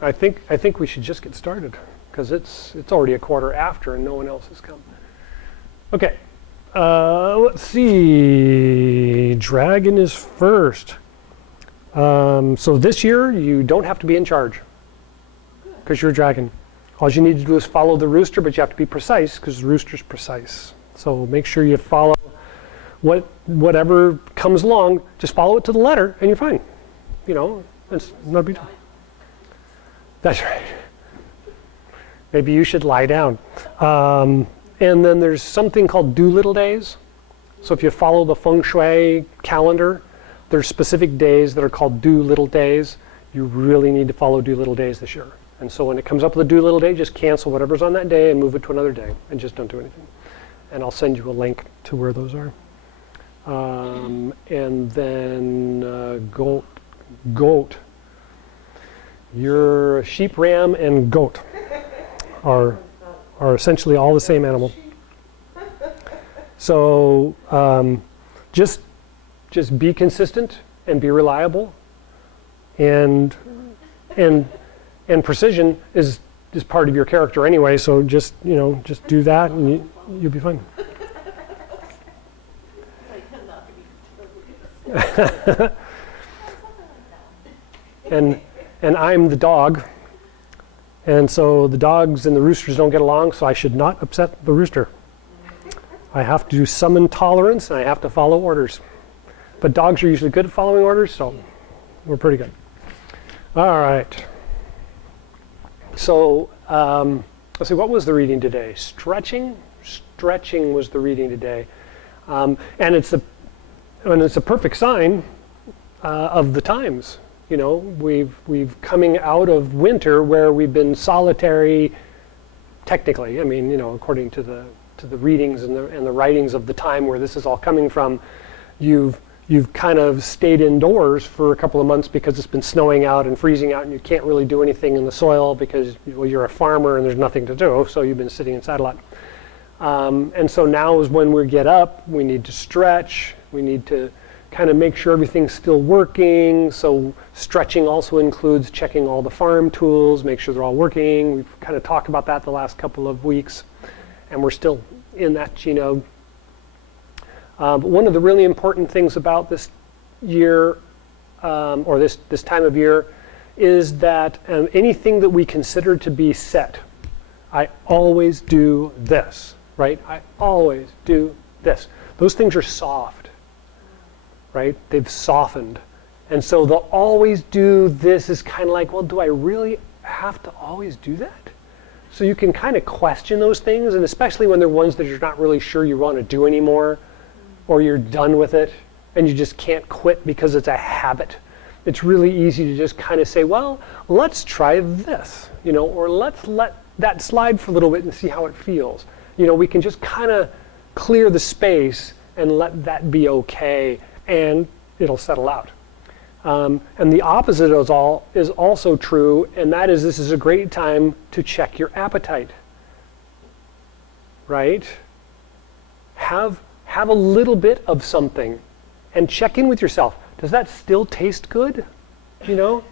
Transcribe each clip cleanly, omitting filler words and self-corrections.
I think we should just get started because it's already a quarter after and no one else has come. Okay, let's see. Dragon is first. So this year you don't have to be in charge because you're a dragon. All you need to do is follow the rooster, but you have to be precise because the rooster's precise. So make sure you follow whatever comes along. Just follow it to the letter, and you're fine. You know, it's not a big deal. That's right. Maybe you should lie down. And then there's something called Doolittle days. So if you follow the feng shui calendar, there's specific days that are called Doolittle days. You really need to follow Doolittle days this year. And so when it comes up with a Doolittle day, just cancel whatever's on that day and move it to another day, and just don't do anything. And I'll send you a link to where those are. And then goat. Your sheep, ram, and goat are essentially all the same animal. So just be consistent and be reliable, and precision is part of your character anyway. So just do that, and you'll be fine. And I'm the dog, and so the dogs and the roosters don't get along, so I should not upset the rooster. I have to summon tolerance, and I have to follow orders. But dogs are usually good at following orders, so we're pretty good. All right. So let's see, what was the reading today? Stretching? Stretching was the reading today. And it's a perfect sign of the times. You know, we've coming out of winter where we've been solitary, technically. I mean, according to the readings and the writings of the time where this is all coming from, you've kind of stayed indoors for a couple of months because it's been snowing out and freezing out, and you can't really do anything in the soil because you're a farmer and there's nothing to do. So you've been sitting inside a lot. And so now is when we get up. We need to stretch. We need to kind of make sure everything's still working. So stretching also includes checking all the farm tools, make sure they're all working. We've kind of talked about that the last couple of weeks, and we're still in that, But one of the really important things about this year, or this time of year, is that anything that we consider to be set, I always do this, right? I always do this. Those things are soft, right? They've softened. And so the always do this is kind of like, well, do I really have to always do that? So you can kind of question those things, and especially when they're ones that you're not really sure you want to do anymore, or you're done with it, and you just can't quit because it's a habit. It's really easy to just kind of say, well, let's try this, or let's let that slide for a little bit and see how it feels. We can just kind of clear the space and let that be okay, and it'll settle out. And the opposite of all is also true, and that is this is a great time to check your appetite, right? Have a little bit of something and check in with yourself. Does that still taste good? Do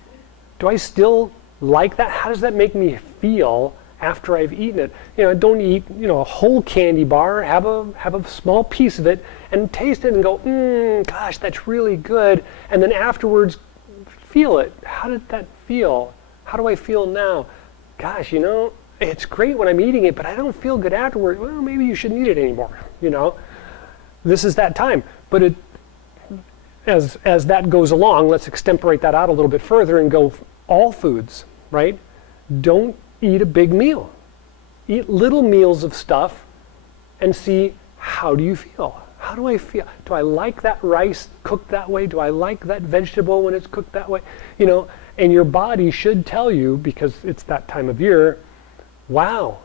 I still like that? How does that make me feel after I've eaten it? Don't eat, a whole candy bar. Have a small piece of it and taste it and go, gosh, that's really good. And then afterwards, feel it. How did that feel? How do I feel now? Gosh, it's great when I'm eating it, but I don't feel good afterwards. Well, maybe you shouldn't eat it anymore, This is that time. But as that goes along, let's extemporate that out a little bit further and go all foods, right? Don't eat a big meal. Eat little meals of stuff and see, how do you feel? How do I feel? Do I like that rice cooked that way? Do I like that vegetable when it's cooked that way? And your body should tell you, because it's that time of year, wow,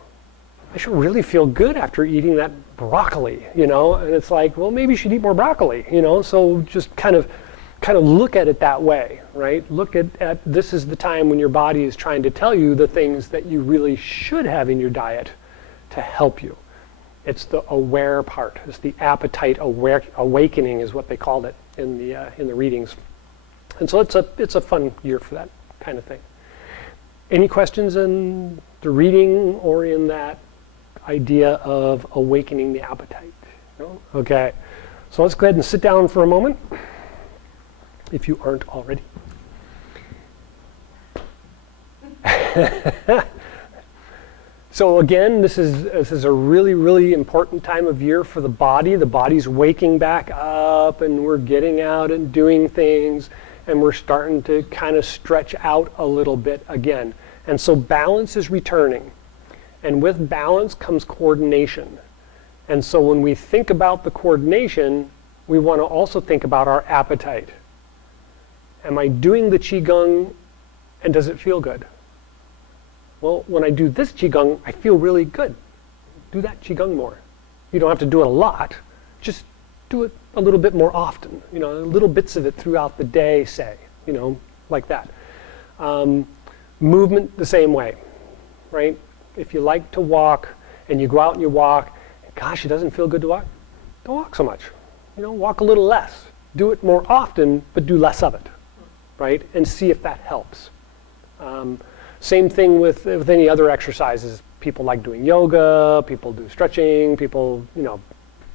I should really feel good after eating that broccoli, and it's like, well, maybe you should eat more broccoli, so just kind of look at it that way, right? Look at this is the time when your body is trying to tell you the things that you really should have in your diet to help you. It's the aware part. It's the appetite awakening is what they called it in the readings. And so it's a fun year for that kind of thing. Any questions in the reading or in that idea of awakening the appetite? No? Okay, so let's go ahead and sit down for a moment, if you aren't already. So again, this is a really, really important time of year for the body. The body's waking back up, and we're getting out and doing things, and we're starting to kind of stretch out a little bit again. And so balance is returning. And with balance comes coordination. And so when we think about the coordination, we want to also think about our appetite. Am I doing the Chi Gung, and does it feel good? Well, when I do this Chi Gung, I feel really good. Do that Chi Gung more. You don't have to do it a lot. Just do it a little bit more often. Little bits of it throughout the day, say, like that. Movement the same way, right? If you like to walk and you go out and you walk, and gosh, it doesn't feel good to walk, don't walk so much. Walk a little less. Do it more often, but do less of it, right? And see if that helps. Same thing with any other exercises. People like doing yoga, people do stretching, people,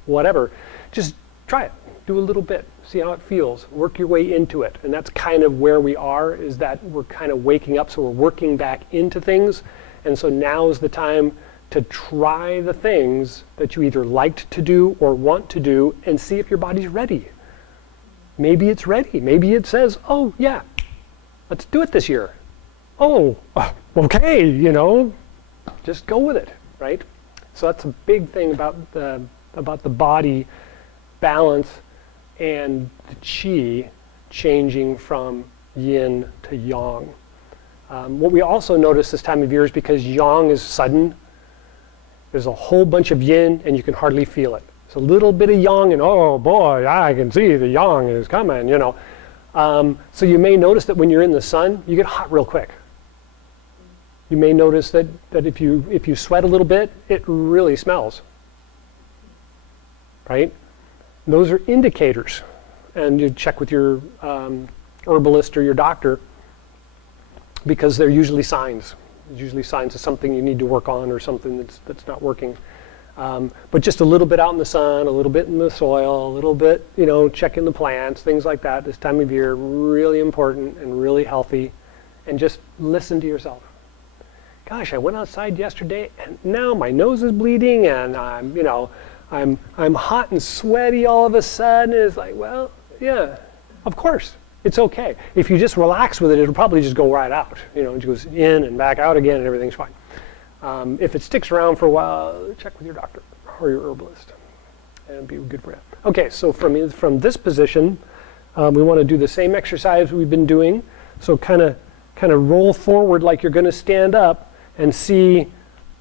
whatever. Just try it. Do a little bit. See how it feels. Work your way into it. And that's kind of where we are, is that we're kind of waking up, so we're working back into things. And so now is the time to try the things that you either liked to do or want to do, and see if your body's ready. Maybe it's ready. Maybe it says, oh yeah, let's do it this year. Oh, okay, just go with it, right? So that's a big thing about the body balance and the Chi changing from yin to yang. What we also notice this time of year is because yang is sudden, there's a whole bunch of yin and you can hardly feel it. It's a little bit of yang and oh boy, I can see the yang is coming, So you may notice that when you're in the sun, you get hot real quick. You may notice that if you sweat a little bit, it really smells, right? Those are indicators. And you check with your herbalist or your doctor, because they're usually signs. Usually signs of something you need to work on or something that's not working. But just a little bit out in the sun, a little bit in the soil, a little bit, checking the plants, things like that. This time of year, really important and really healthy. And just listen to yourself. Gosh, I went outside yesterday and now my nose is bleeding and I'm hot and sweaty all of a sudden. And it's like, well, yeah, of course, it's okay. If you just relax with it, it'll probably just go right out. It goes in and back out again and everything's fine. If it sticks around for a while, check with your doctor or your herbalist, and it'll be good for you. Okay, so from this position, we want to do the same exercise we've been doing. So kind of roll forward like you're going to stand up, and see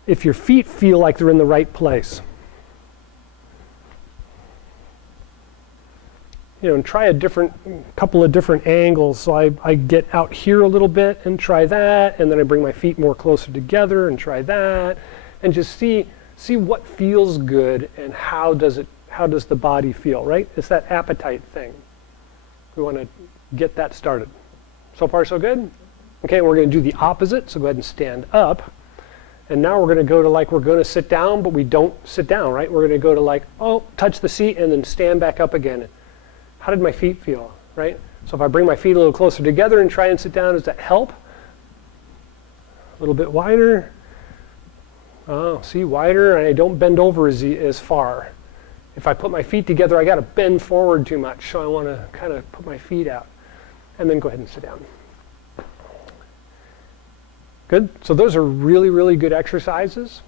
if your feet feel like they're in the right place. And try a couple of different angles. So I get out here a little bit and try that, and then I bring my feet more closer together and try that, and just see what feels good and how does the body feel, right? It's that appetite thing. We want to get that started. So far, so good? Okay, we're going to do the opposite, so go ahead and stand up. And now we're going to go to we're going to sit down, but we don't sit down, right? We're going to go to touch the seat and then stand back up again. How did my feet feel, right? So if I bring my feet a little closer together and try and sit down, does that help? A little bit wider. Oh, see, wider, and I don't bend over as far. If I put my feet together, I got to bend forward too much, so I want to kind of put my feet out. And then go ahead and sit down. Good. So those are really, really good exercises.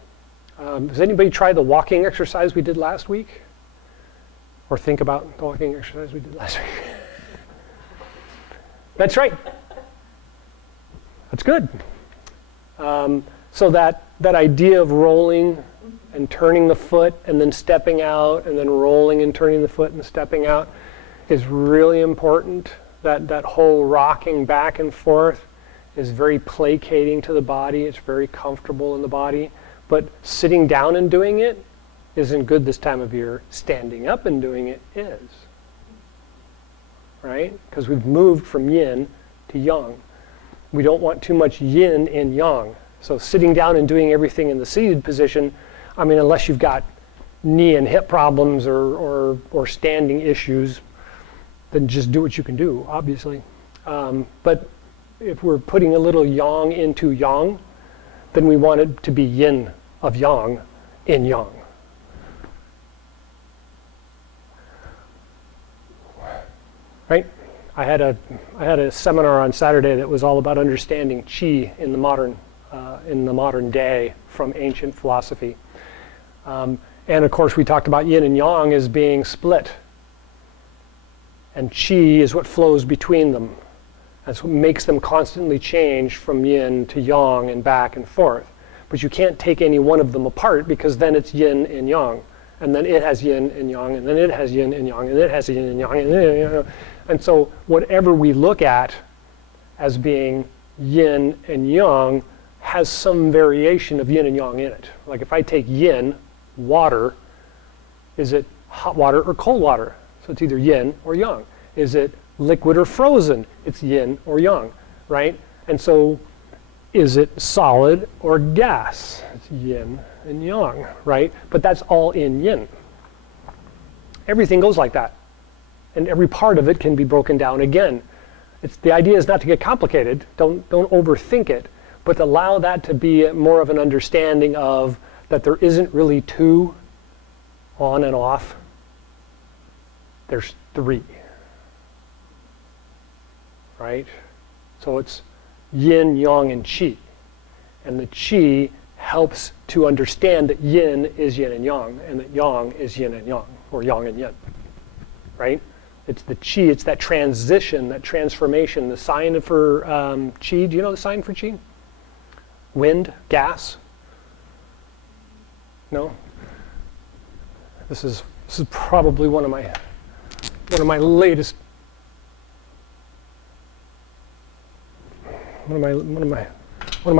Has anybody tried the walking exercise we did last week? Or think about the walking exercise we did last week? That's right. That's good. So that idea of rolling and turning the foot and then stepping out and then rolling and turning the foot and stepping out is really important. That whole rocking back and forth is very placating to the body. It's very comfortable in the body. But sitting down and doing it isn't good this time of year. Standing up and doing it is. Right? Because we've moved from yin to yang. We don't want too much yin in yang. So sitting down and doing everything in the seated position, I mean, unless you've got knee and hip problems or standing issues, then just do what you can do, obviously. But if we're putting a little yang into yang, then we want it to be yin of yang in yang. Right? I had a seminar on Saturday that was all about understanding Chi in the modern day from ancient philosophy. And of course, we talked about yin and yang as being split. And Chi is what flows between them. That's what makes them constantly change from yin to yang and back and forth. But you can't take any one of them apart, because then it's yin and yang. And then it has yin and yang, and then it has yin and yang, and it has yin and yang. And so whatever we look at as being yin and yang has some variation of yin and yang in it. Like if I take yin, water, is it hot water or cold water? So it's either yin or yang. Is it liquid or frozen? It's yin or yang, right? And so is it solid or gas? It's yin and yang, right? But that's all in yin. Everything goes like that. And every part of it can be broken down again. The idea is not to get complicated. Don't overthink it, but allow that to be more of an understanding of that there isn't really two on and off. There's three, right? So it's yin, yang, and qi. And the qi helps to understand that yin is yin and yang, and that yang is yin and yang, or yang and yin, right? It's the qi, it's that transition, that transformation. The sign for qi, do you know the sign for qi? Wind, gas? No? This is probably one of my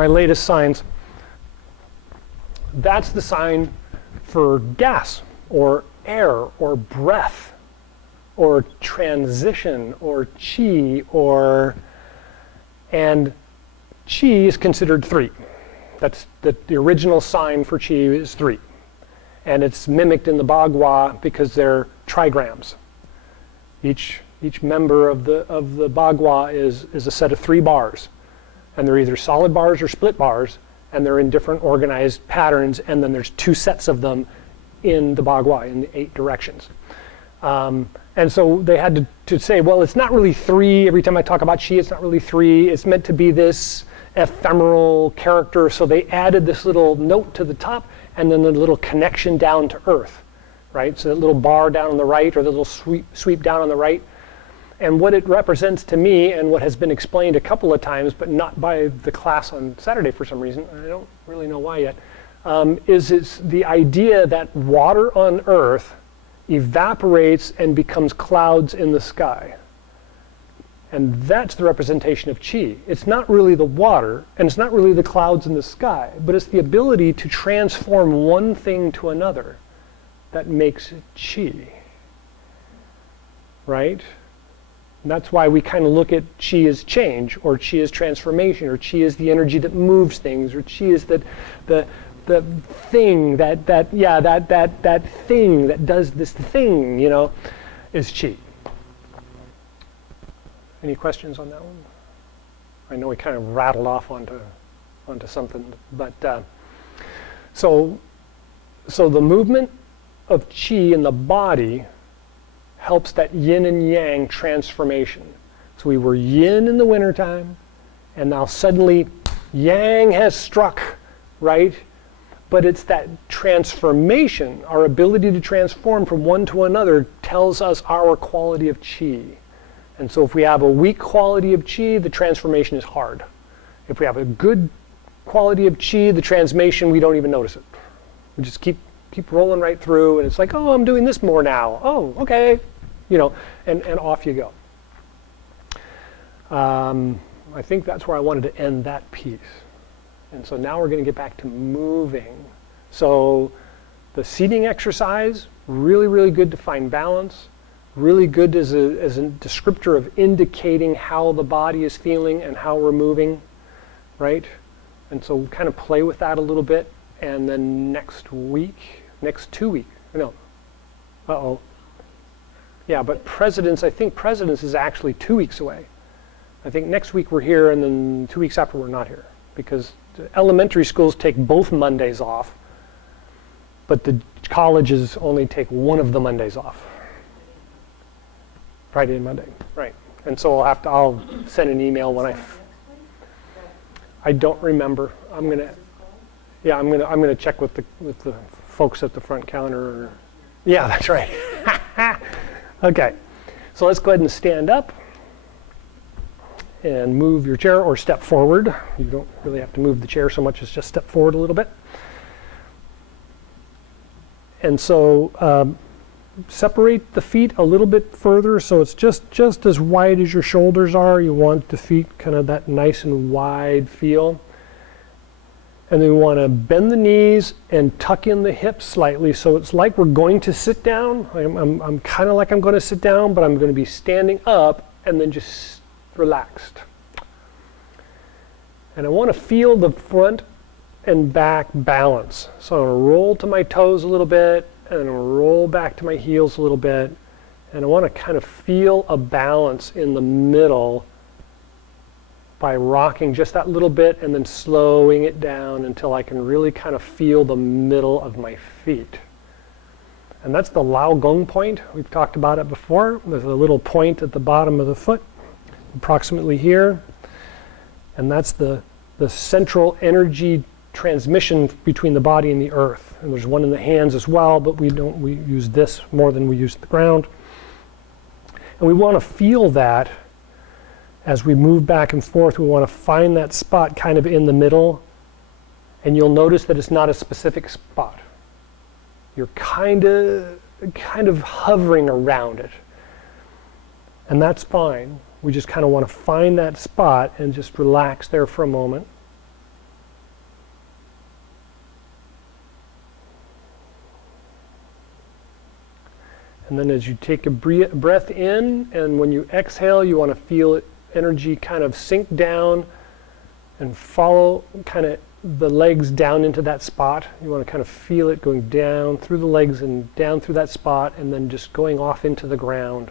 latest signs. That's the sign for gas or air or breath or transition or qi and qi is considered 3. That's the original sign for qi is 3. And it's mimicked in the Bagua because they're trigrams. Each member of the Bagua is a set of 3 bars. And they're either solid bars or split bars, and they're in different organized patterns, and then there's 2 sets of them in the Bagua, in the 8 directions. And so they had to say, well, it's not really 3. Every time I talk about qi, it's not really 3. It's meant to be this ephemeral character. So they added this little note to the top, and then the little connection down to earth, right? So that little bar down on the right, or the little sweep down on the right. And what it represents to me, and what has been explained a couple of times, but not by the class on Saturday for some reason, I don't really know why yet, is it's the idea that water on earth evaporates and becomes clouds in the sky. And that's the representation of qi. It's not really the water, and it's not really the clouds in the sky, but it's the ability to transform one thing to another that makes it qi, right? And that's why we kind of look at qi as change, or qi as transformation, or qi as the energy that moves things, or qi as the thing that thing that does this thing, is qi. Any questions on that one? I know we kind of rattled off onto something, but so the movement of qi in the body helps that yin and yang transformation. So we were yin in the wintertime, and now suddenly yang has struck, right? But it's that transformation, our ability to transform from one to another, tells us our quality of qi. And so if we have a weak quality of qi, the transformation is hard. If we have a good quality of qi, the transformation, we don't even notice it. We just keep rolling right through, and it's like, oh, I'm doing this more now. Oh, okay. And off you go. I think that's where I wanted to end that piece. And so now we're going to get back to moving. So the seating exercise, really, really good to find balance. really good as a descriptor of indicating how the body is feeling and how we're moving, right? And so kind of play with that a little bit. And then next 2 weeks, no, yeah, but I think Presidents is actually 2 weeks away. I think next week we're here, and then 2 weeks after we're not here, because the elementary schools take both Mondays off, but the colleges only take one of the Mondays off. Friday and Monday, right? And so I'll send an email when I don't remember. I'm gonna check with the folks at the front counter. Yeah, that's right. Okay, so let's go ahead and stand up and move your chair or step forward. You don't really have to move the chair so much as just step forward a little bit. And so separate the feet a little bit further so it's just as wide as your shoulders are. You want the feet kind of that nice and wide feel. And then we want to bend the knees and tuck in the hips slightly, so it's like we're going to sit down. I'm kind of like I'm going to sit down, but I'm going to be standing up and then just relaxed. And I want to feel the front and back balance. So I'm going to roll to my toes a little bit, and I'm going to roll back to my heels a little bit. And I want to kind of feel a balance in the middle by rocking just that little bit and then slowing it down until I can really kind of feel the middle of my feet. And that's the Lao Gong point. We've talked about it before. There's a little point at the bottom of the foot, approximately here. And that's the central energy transmission between the body and the earth. And there's one in the hands as well, but we use this more than we use the ground. And we want to feel that as we move back and forth. We want to find that spot kind of in the middle, and you'll notice that it's not a specific spot. You're kind of hovering around it, and that's fine. We just kind of want to find that spot and just relax there for a moment. And then as you take a breath in, and when you exhale, you want to feel it, energy kind of sink down and follow kind of the legs down into that spot. You want to kind of feel it going down through the legs and down through that spot, and then just going off into the ground.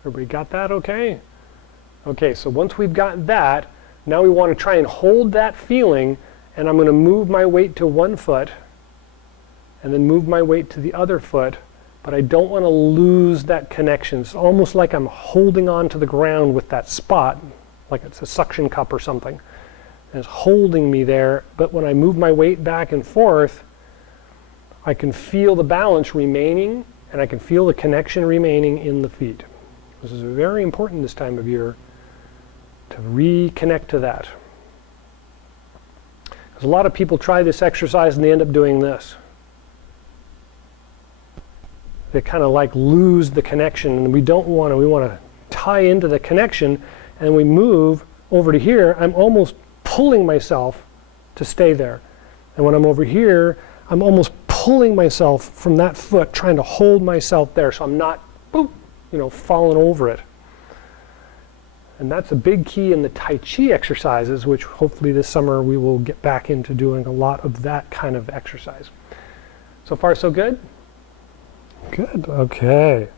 Everybody got that okay? Okay, so once we've got that, now we want to try and hold that feeling, and I'm going to move my weight to one foot and then move my weight to the other foot, but I don't want to lose that connection. It's almost like I'm holding on to the ground with that spot, like it's a suction cup or something, and it's holding me there. But when I move my weight back and forth, I can feel the balance remaining, and I can feel the connection remaining in the feet. This is very important this time of year to reconnect to that. Because a lot of people try this exercise and they end up doing this. They kind of like lose the connection, and we want to tie into the connection, and we move over to here. I'm almost pulling myself to stay there. And when I'm over here, I'm almost pulling myself from that foot, trying to hold myself there so I'm not, boop, falling over it. And that's a big key in the Tai Chi exercises, which hopefully this summer we will get back into doing a lot of that kind of exercise. So far, so good? Good, okay.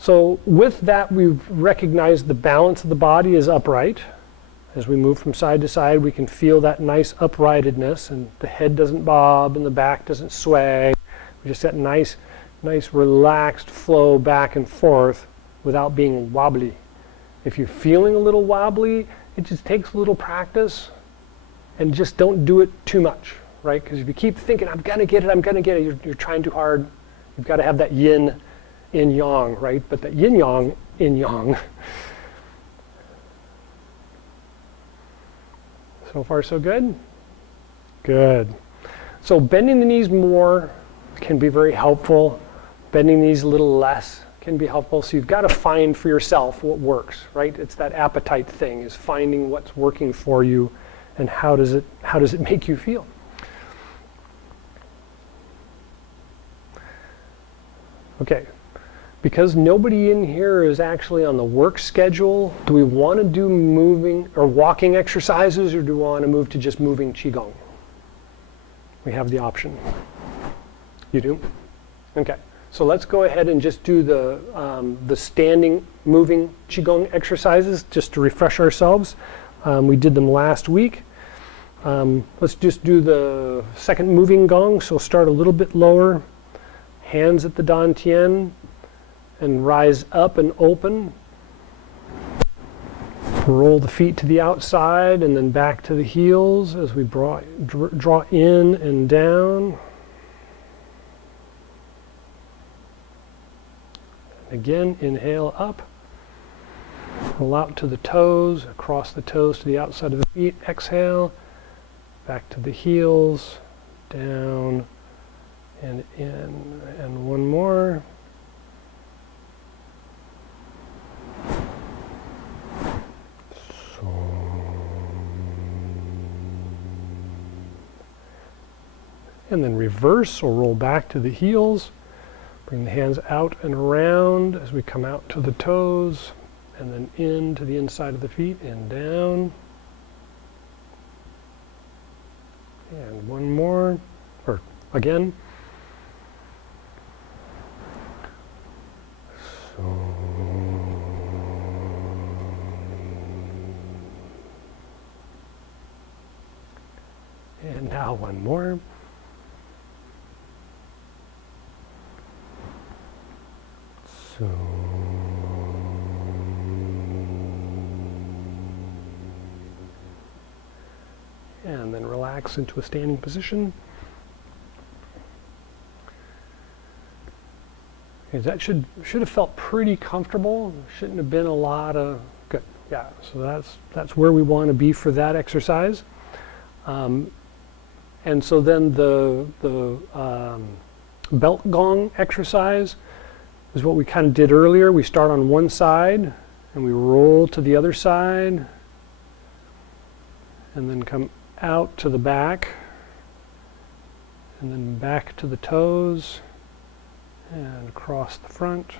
So with that, we've recognized the balance of the body is upright. As we move from side to side, we can feel that nice uprightedness, and the head doesn't bob and the back doesn't sway. We just got nice relaxed flow back and forth without being wobbly. If you're feeling a little wobbly, it just takes a little practice, and just don't do it too much, right? Because if you keep thinking, I'm gonna get it, you're trying too hard. You've got to have that yin in yang, right? But that yin yang in yang. So far, so good? Good. So bending the knees more can be very helpful. Bending the knees a little less can be helpful. So you've got to find for yourself what works, right? It's that appetite thing, is finding what's working for you and how does it make you feel. Okay, because nobody in here is actually on the work schedule, do we want to do moving or walking exercises, or do we want to move to just moving Chi Gung? We have the option. You do? Okay. So let's go ahead and just do the standing, moving Qigong exercises just to refresh ourselves. We did them last week. Let's just do the second moving gong. So start a little bit lower, hands at the dantian, and rise up and open. Roll the feet to the outside and then back to the heels as we draw in and down. Again, inhale up, roll out to the toes, across the toes to the outside of the feet. Exhale, back to the heels, down and in. And one more. And then reverse or roll back to the heels. Bring the hands out and around as we come out to the toes, and then in to the inside of the feet and down. And one more, or again. And now one more. And then relax into a standing position. Okay, that should have felt pretty comfortable. Shouldn't have been a lot of good. Yeah, so that's where we want to be for that exercise. And so then the belt gong exercise is what we kind of did earlier. We start on one side and we roll to the other side and then come out to the back and then back to the toes and across the front,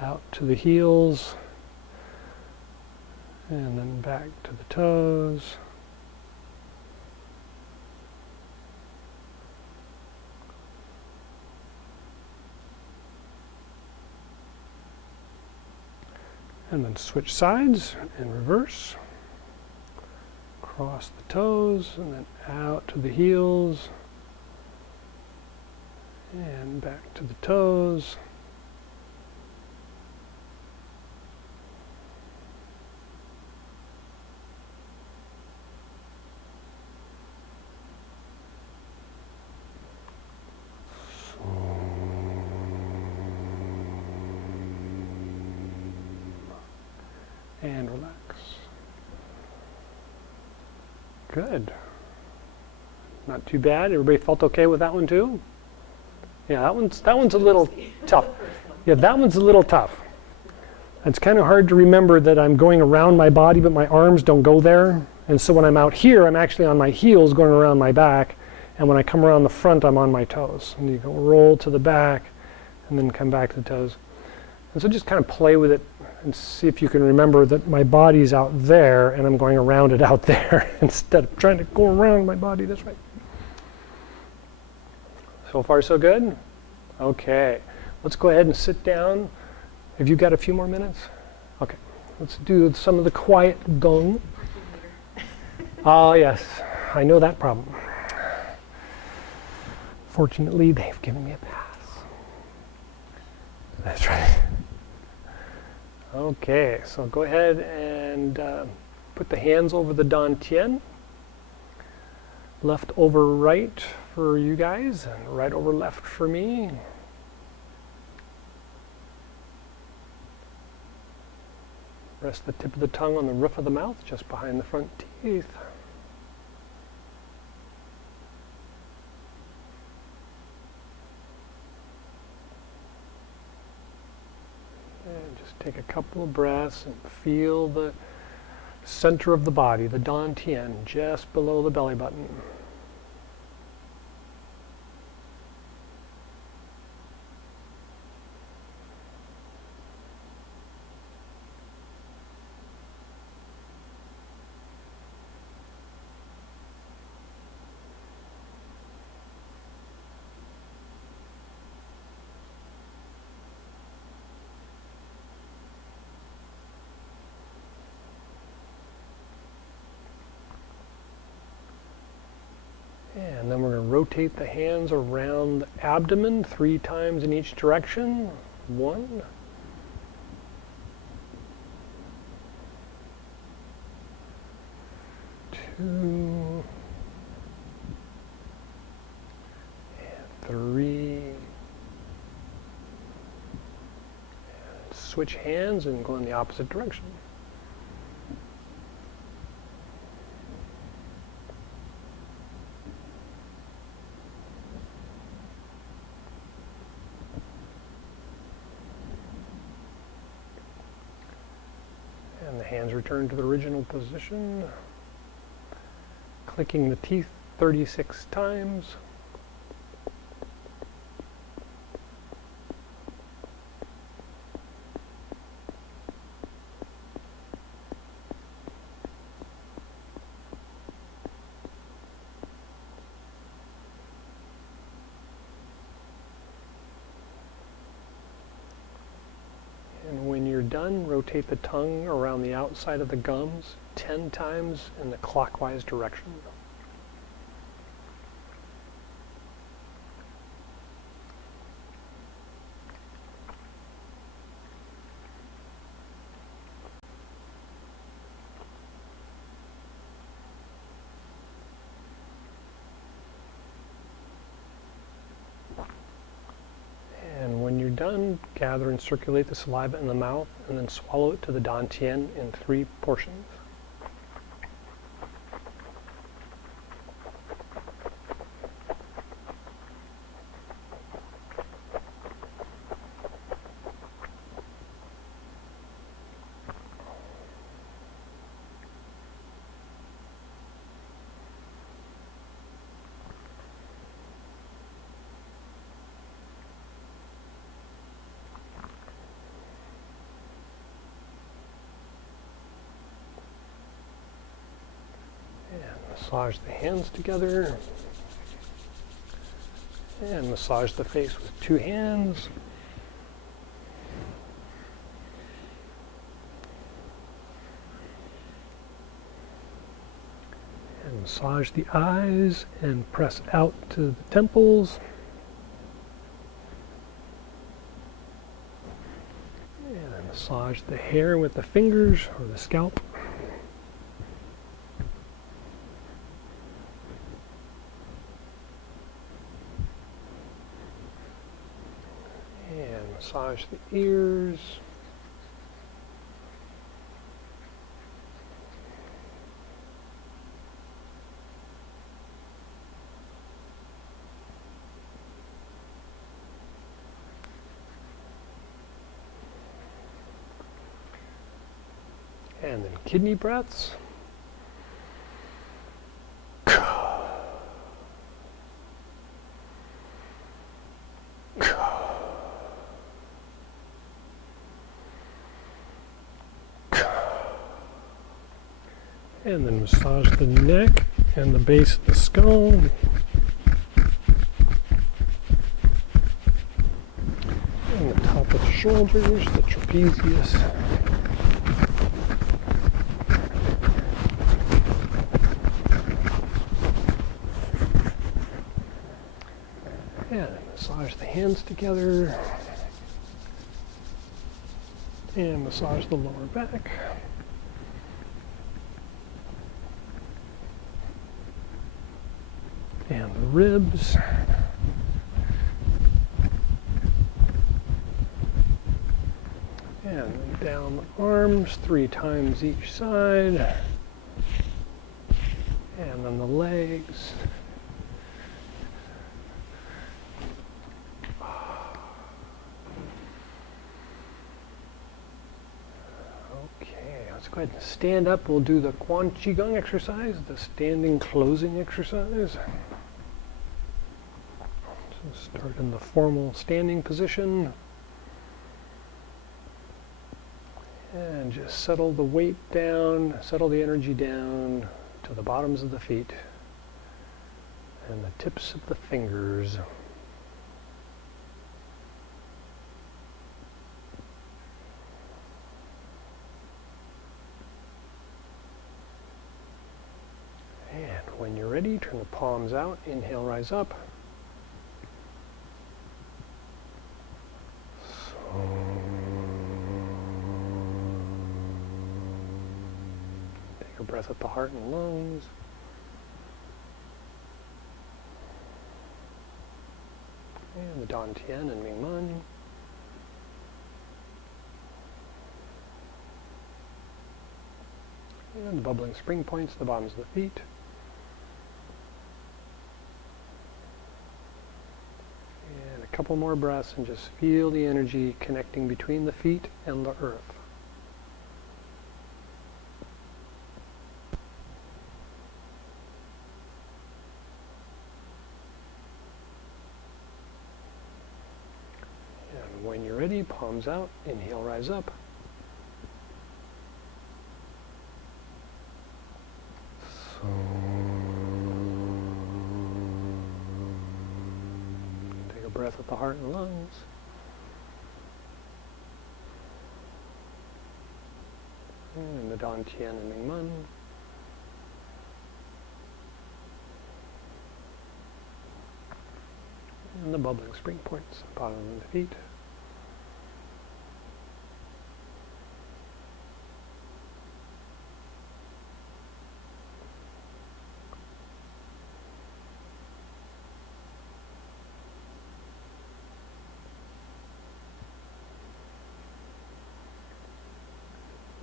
out to the heels and then back to the toes. And then switch sides and reverse. Cross the toes and then out to the heels. And back to the toes. And relax. Good. Not too bad. Everybody felt okay with that one too? Yeah, that one's a little tough. Yeah, that one's a little tough. It's kind of hard to remember that I'm going around my body, but my arms don't go there. And so when I'm out here, I'm actually on my heels going around my back. And when I come around the front, I'm on my toes. And you go roll to the back and then come back to the toes. And so just kind of play with it and see if you can remember that my body's out there and I'm going around it out there instead of trying to go around my body this way. So far, so good? Okay. Let's go ahead and sit down. Have you got a few more minutes? Okay. Let's do some of the quiet gong. Oh, yes. I know that problem. Fortunately, they've given me a pass. That's right. Okay, so go ahead and put the hands over the dantian. Left over right for you guys, and right over left for me. Rest the tip of the tongue on the roof of the mouth, just behind the front teeth. take a couple of breaths and feel the center of the body, the dantian, just below the belly button. And then we're going to rotate the hands around the abdomen 3 times in each direction. 1. 2. And 3. And switch hands and go in the opposite direction. And the hands return to the original position. Clicking the teeth 36 times. And when you're done, rotate the tongue around the outside of the gums 10 times in the clockwise direction. And when you're done, gather and circulate the saliva in the mouth and then swallow it to the dantian in 3 portions. Massage the hands together. And massage the face with 2 hands. And massage the eyes and press out to the temples. And massage the hair with the fingers or the scalp. And massage the ears. And then kidney breaths. And then massage the neck and the base of the skull. And the top of the shoulders, the trapezius. And massage the hands together. And massage the lower back. And the ribs. And then down the arms 3 times each side. And then the legs. let's go ahead and stand up. We'll do the Chi Gung exercise, the standing closing exercise. So start in the formal standing position. And just settle the weight down, settle the energy down to the bottoms of the feet and the tips of the fingers. And when you're ready, turn the palms out, inhale, rise up. Take a breath at the heart and lungs. And the Dantian and Mingmen. And the bubbling spring points, the bottoms of the feet. And a couple more breaths and just feel the energy connecting between the feet and the earth. And when you're ready, palms out, inhale, rise up. Take a breath at the heart and lungs. And the Dantian and Mingmen. And the bubbling spring points, bottom of the feet.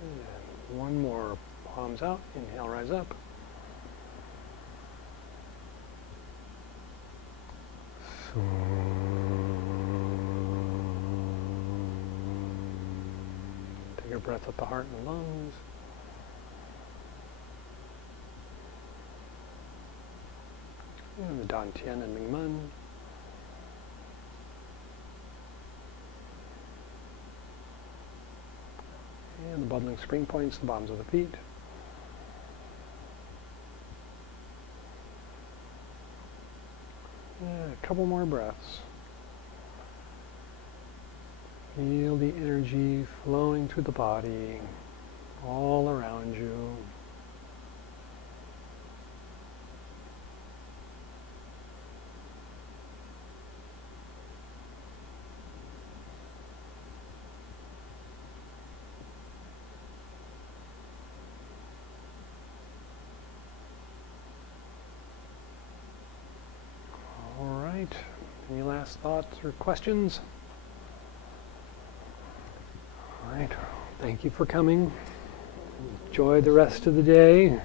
And one more, palms out, inhale, rise up. Take a breath at the heart and lungs. And the Dantian and Mingmen. And the bubbling spring points, the bottoms of the feet. And a couple more breaths. Feel the energy flowing through the body, all around you. Any last thoughts or questions? All right. Thank you for coming. Enjoy the rest of the day.